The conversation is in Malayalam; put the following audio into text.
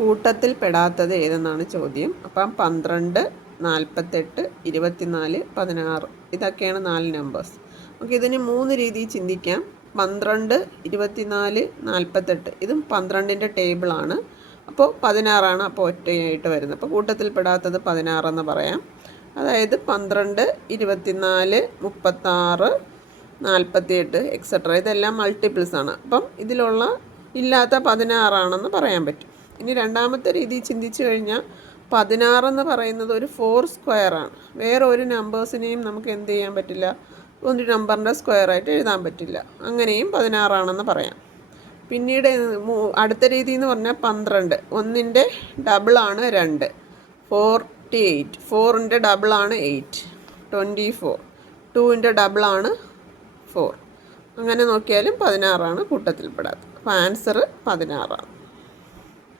കൂട്ടത്തിൽ പെടാത്തത് ഏതെന്നാണ് ചോദ്യം. അപ്പം 12, 48, 24, 16 ഇതൊക്കെയാണ് 4 നമ്പേഴ്സ്. നമുക്ക് ഇതിന് 3 രീതിയിൽ ചിന്തിക്കാം. 12, 24, 48 ഇതും 12ൻ്റെ ടേബിളാണ്. അപ്പോൾ 16ആണ് അപ്പോൾ ഒറ്റയായിട്ട് വരുന്നത്. അപ്പോൾ കൂട്ടത്തിൽ പെടാത്തത് 16 എന്ന് പറയാം. അതായത് 12, 24, 36, 48 എക്സെട്ര ഇതെല്ലാം മൾട്ടിപ്പിൾസ് ആണ്. അപ്പം ഇതിലുള്ള ഇല്ലാത്ത 16ആണെന്ന് പറയാൻ പറ്റും. ഇനി രണ്ടാമത്തെ രീതി ചിന്തിച്ചു കഴിഞ്ഞാൽ 16 എന്ന് പറയുന്നത് ഒരു 4 സ്ക്വയറാണ്. വേറെ ഒരു നമ്പേഴ്സിനെയും നമുക്ക് എന്ത് ചെയ്യാൻ പറ്റില്ല, ഒരു നമ്പറിൻ്റെ സ്ക്വയറായിട്ട് എഴുതാൻ പറ്റില്ല. അങ്ങനെയും 16ആണെന്ന് പറയാം. പിന്നീട് അടുത്ത രീതി എന്ന് പറഞ്ഞാൽ 12 ഒന്നിൻ്റെ ഡബിളാണ് 2, 48 4ൻ്റെ ഡബിളാണ് 8, 24 2ൻ്റെ ഡബിളാണ് 4. അങ്ങനെ നോക്കിയാലും 16ആണ് കൂട്ടത്തിൽപ്പെടാത്തത്. അപ്പോൾ ആൻസർ 16ആണ്.